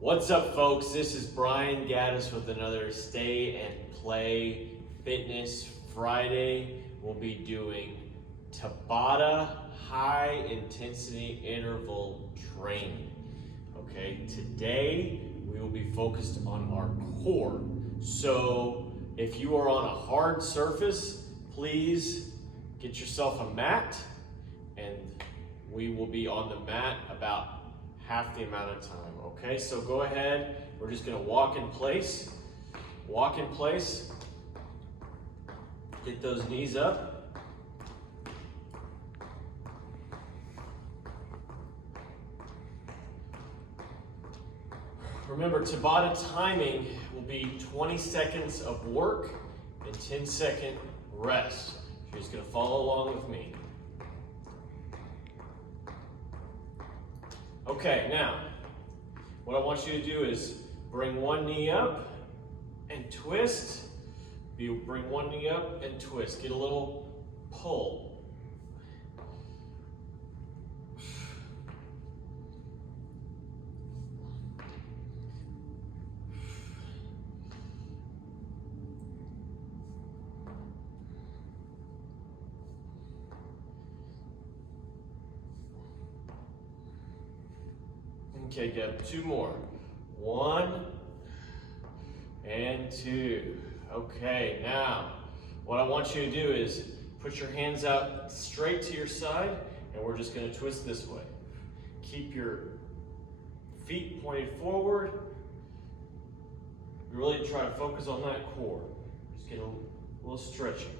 What's up, folks? This is Brian Gaddis with another Stay and Play Fitness Friday. We'll be doing Tabata high intensity interval training. Okay, today we will be focused on our core. So if you are on a hard surface, please get yourself a mat, and we will be on the mat about half the amount of time. Okay, so go ahead. We're just gonna walk in place. Walk in place. Get those knees up. Remember, Tabata timing will be 20 seconds of work and 10-second rest. You're just gonna follow along with me. Okay, now, what I want you to do is bring one knee up and twist. You bring one knee up and twist. Get a little pull. Okay, good. Two more. One and two. Okay, now what I want you to do is put your hands out straight to your side, and we're just going to twist this way. Keep your feet pointed forward. Really try to focus on that core. Just get a little stretching.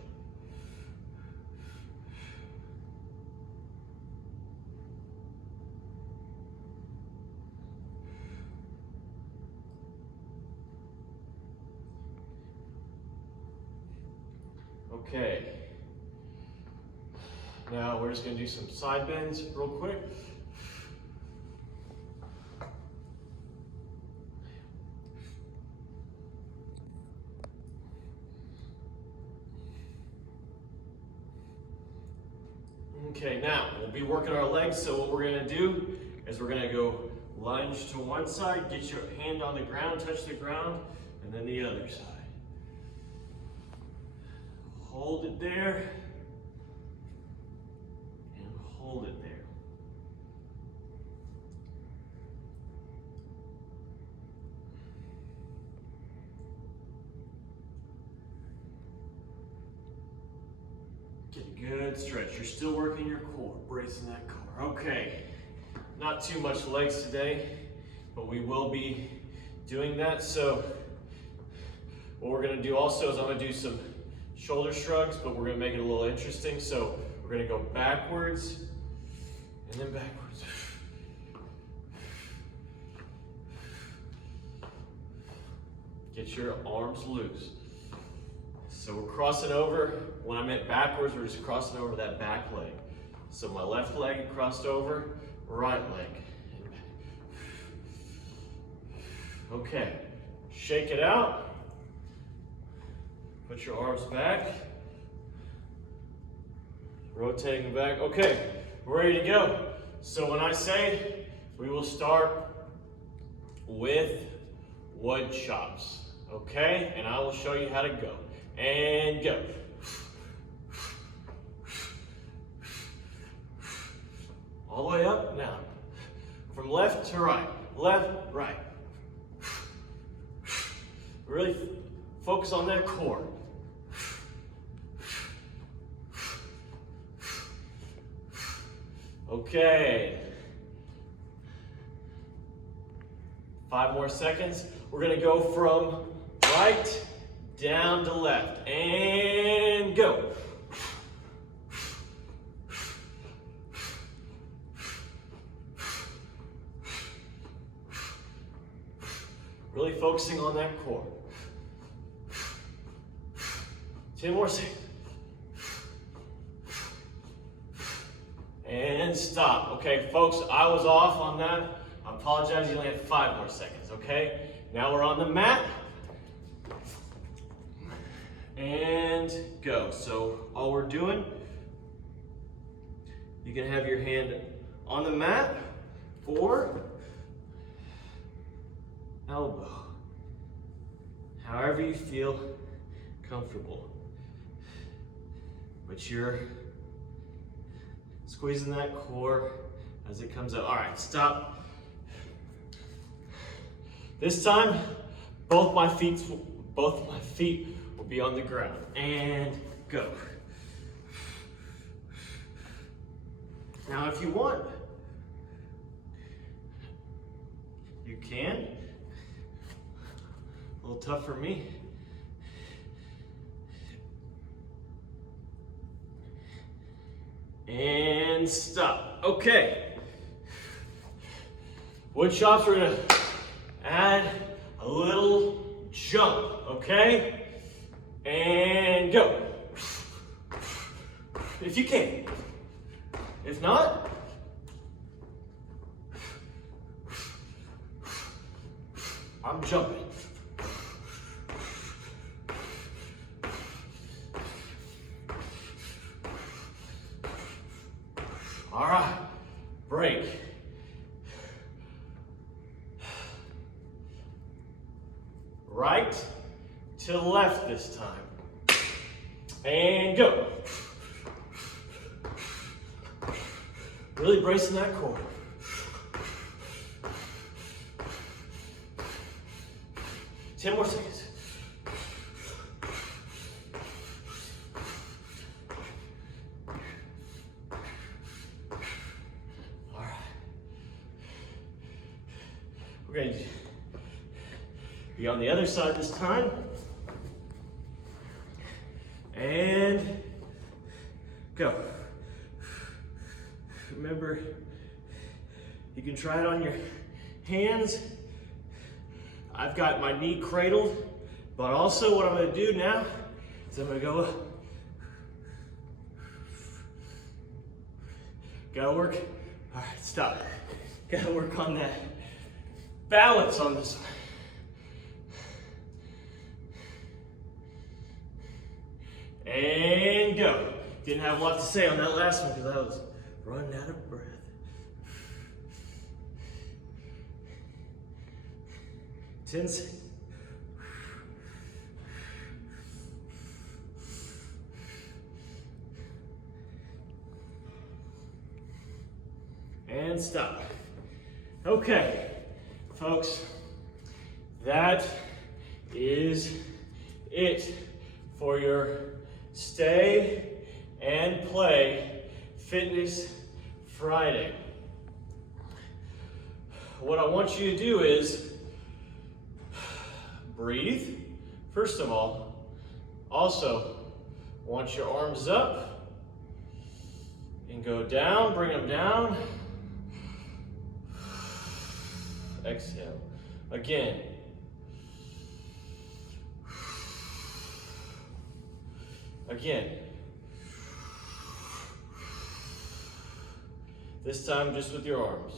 Okay, now we're just going to do some side bends real quick. Okay, now we'll be working our legs, so what we're going to do is we're going to go lunge to one side, get your hand on the ground, touch the ground, and then the other side. Hold it there, and hold it there. Get a good stretch. You're still working your core, bracing that core. Okay, not too much legs today, but we will be doing that. So what we're gonna do also is I'm gonna do some shoulder shrugs, but we're gonna make it a little interesting. So we're gonna go backwards and then backwards. Get your arms loose. So we're crossing over. When I meant backwards, we're just crossing over that back leg. So my left leg crossed over, right leg. Okay, shake it out. Put your arms back, rotating back. Okay, we're ready to go. So when I say, we will start with wood chops, okay? And I will show you how to go. And go. All the way up, now. From left to right, left, right. Really focus on that core. Okay. 5 more seconds. We're gonna go from right down to left, and go. Really focusing on that core. 10 more seconds. And stop. Okay, folks, I was off on that. I apologize, you only had 5 more seconds, okay? Now we're on the mat. And go. So all we're doing, you can have your hand on the mat for elbow. However you feel comfortable. But you're squeezing that core as it comes up. All right, stop. This time, both my feet will be on the ground. And go. Now, if you want, you can. A little tough for me. And stop. Okay. Wood chops, we're gonna add a little jump, okay? And go. If you can. If not, I'm jumping. All right, break. Right to left this time. And go. Really bracing that core. 10 more seconds. All right. We're going to be on the other side this time. And go. Remember, you can try it on your hands. I've got my knee cradled, but also what I'm going to do now is I'm going to go up. Gotta work. All right, stop. Gotta work on that balance on this one. And go. Didn't have a lot to say on that last one because I was running out of breath. 10 seconds. And stop. Okay, folks, that is it for your Stay and Play Fitness Friday. What I want you to do is breathe, first of all. Also, want your arms up and go down, bring them down. Exhale. Again. Again. This time just with your arms.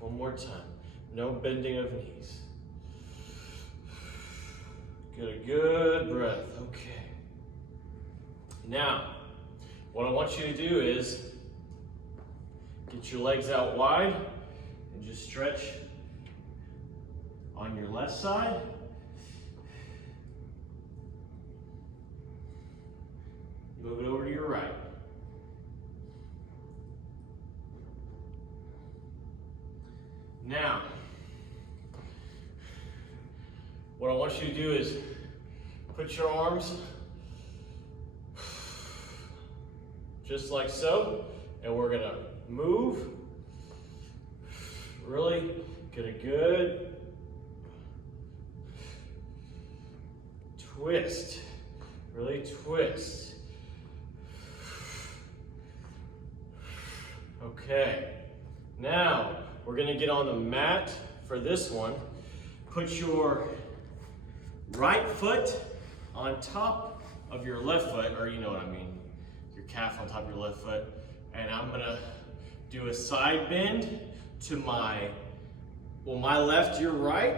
One more time. No bending of knees. Get a good breath. Okay. Now, what I want you to do is get your legs out wide and just stretch on your left side. Move it over to your right. Now, what I want you to do is put your arms just like so, and we're gonna move. Really get a good twist. Really twist. Okay. Now, we're gonna get on the mat for this one. Put your right foot on top of your left foot, or you know what I mean, your calf on top of your left foot. And I'm gonna do a side bend to my left, your right.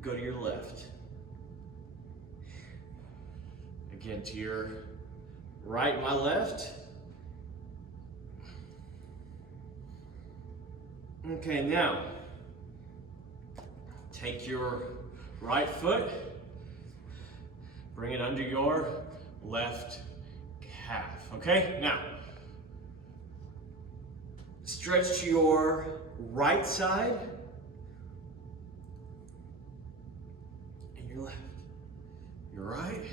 Go to your left. Again, to your right, my left. Okay, now, take your right foot, bring it under your left calf. Okay, now, stretch to your right side and your left. Your right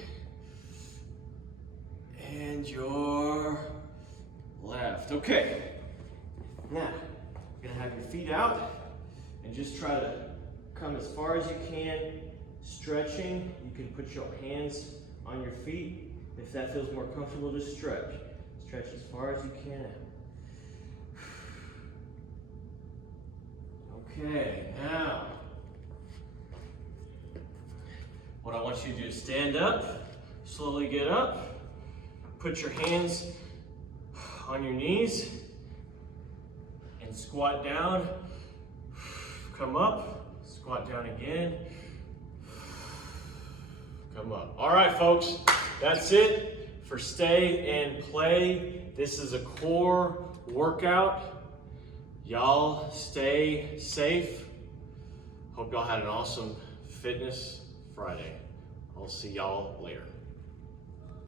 and your left. Okay, now, you're gonna have your feet out and just try to come as far as you can, stretching. You can put your hands on your feet. If that feels more comfortable, just stretch. Stretch as far as you can out. Okay, now, what I want you to do is stand up, slowly get up, put your hands on your knees, and squat down, come up, squat down again, come up. All right, folks, that's it for stay and play. This is a core workout. Y'all stay safe. Hope y'all had an awesome Fitness Friday. I'll see y'all later.